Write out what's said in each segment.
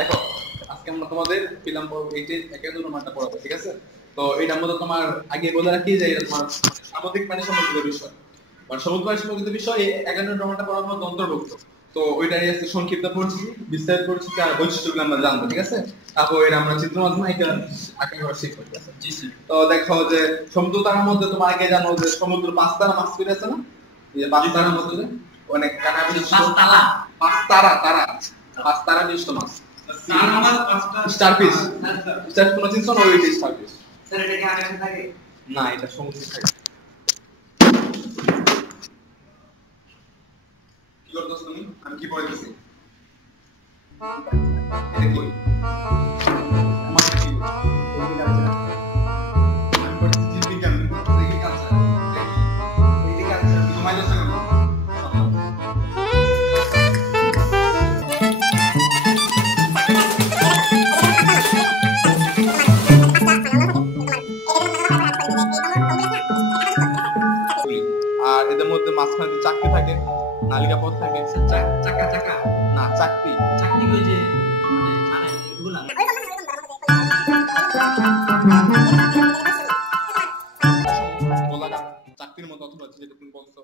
দেখো আজকে আমরা তোমাদের ফিল্ম পর্ব 8 এর 1 নম্বরটা পড়াবো, ঠিক আছে? তো এটার মধ্যে তোমার আগে বলে রাখি যে এটা তোমার সামুদ্রিক প্রাণী সম্পর্কিত বিষয়, মানে সমুদ্র প্রাণী সম্পর্কিত বিষয় এই 11 নম্বরটা পড়ার মধ্যে অন্তর্ভুক্ত। তো ওইটারই আজকে সংক্ষিপ্ত পড়ছি, বিস্তারিত পড়ছি, আর বৈশিষ্ট্যগুলো আমরা জানবো, ঠিক আছে? তারপর এটা আমরা চিত্র মাধ্যমে এটা আঁকা শিখবো, ঠিক আছে? জি স্যার। তো দেখো যে সমুদ্র তারার মধ্যে তোমার আগে জানো যে সমুদ্র 5 তারা মাছ ফিরে আছে না? এই 5 তারার মধ্যে অনেক কাটা বিশিষ্ট 5 তারা বিশিষ্ট মাছ। স্টারফিশ কোনো জিনিস না, ওই স্টারফিশ। স্যার এটা কি আকাশে থাকে? না, এটা সমুদ্রে থাকে। কি করতেছ তুমি? আমি কি পড়াইতেছি? এটা কি? আমার কি? আমি পড়াইতেছি জীববিজ্ঞান, এগ্রিকালচার। এগ্রিকালচার কি তোমায় দোষ করব? আর এদের মধ্যে মাঝখানে চাকরি থাকে, নালিকা পথ থাকে। চাকা না, চাকরি ওই যে মানে এগুলা গোলাকার চাকরির মতো, অথবা যেটা তুমি বলছো।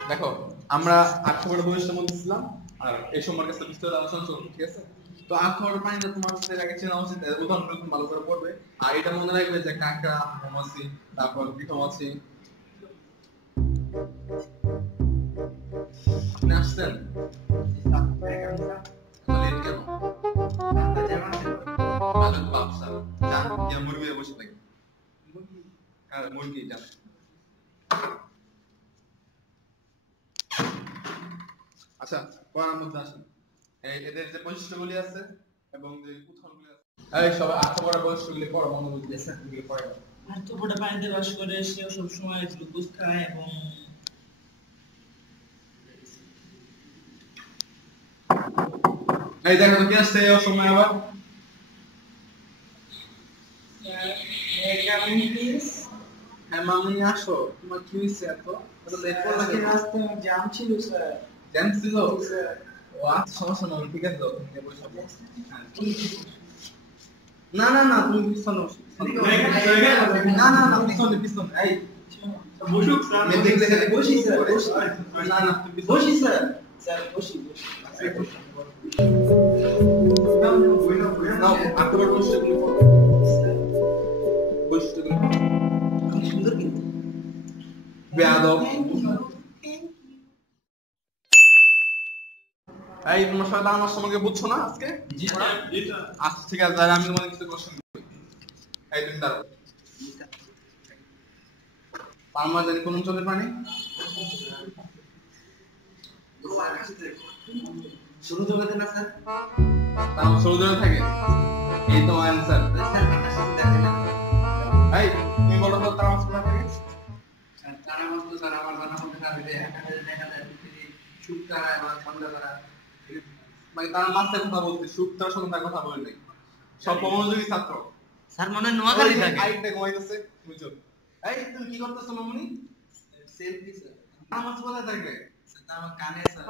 দেখো আমরা 8 নম্বরের বৈশিষ্ট্য মধ্যে ছিলাম, আর এই সম্পর্কে একটা বিস্তারিত আলোচনা চলছে, ঠিক আছে? তো 8 নম্বরের পানিটা তোমার সাথে আগে চেনা উচিত, উদাহরণগুলো তুমি ভালো করে পড়বে। আর এটা মনে রাখবে যে কাঁকড়া, মৌমাছি, তারপর বৃক্ষমাছি। আপনি আসছেন? মুরগি বসে থাকে, মুরগি জানে। আচ্ছা, পড়ার মধ্যে আসেন। এদের যে বৈশিষ্ট্যগুলি আছে এবং যে উদাহরণগুলি আছে, এই সব 8 নম্বরের বৈশিষ্ট্যগুলি পড়ো, মনোযোগ দিয়ে এগুলি পড়ো। আর্থ্রোপোডা পানিতে বাস করে, সেও সবসময় গ্লুকোজ খায় এবং এই দেখো কি আসছে এই সময় আবার হ্যাঁ মামুনি আসো, তোমার কি হয়েছে? এত লেট করলে কেন? রাস্তায় জ্যাম ছিল স্যার। জ্যাম ছিল? ও আচ্ছা, সমস্যা নেই, ঠিক আছে, তুমি বসো। না না না, তুমি পিছনে বসো। না না না, পিছনে এই বসুক স্যার, দেখলে খালি বসি স্যার, না না তুমি বসি স্যার, বসি নাও। আটবার বৈশিষ্ট্যগুলি পড়ো, বৈশিষ্ট্যগুলি সুন্দর কিন্তু বেয়াদব। এই তোমরা সবাই আমার সম্পর্কে বুঝছো না আজকে? জি স্যার। আচ্ছা ঠিক আছে, তাহলে আমি তোমাদের কিছু কোশ্চেন করব। এই তুমি দাঁড়াও। পারমা জানি কোন অঞ্চলের প্রাণী? শুরু জগতে না স্যার? তার শুরু জগতে থাকে। এই তো অ্যানসার। স্যার আকাশে দেখে না। এই তুমি বলো তো তার অঞ্চলে থাকে? স্যার তার অঞ্চল স্যার আমার জানা মতে না, এটা আকাশে দেখা যায় পৃথিবী শুক্রতারা এবং চন্দ্রতারা। মানে তার মাঝে কথা বলতে, শুক্রতার সঙ্গে তার কথা বলে নাই। সব মনোযোগী ছাত্র। স্যার মনে হয় নোয়াখালী থাকে। আইটা ঘুমাইতেছে, বুঝছো? এই তুমি কি করতেছো মামুনি? Selfie sir. আমার কোথায় থাকবে? স্যার আমার কানে স্যার।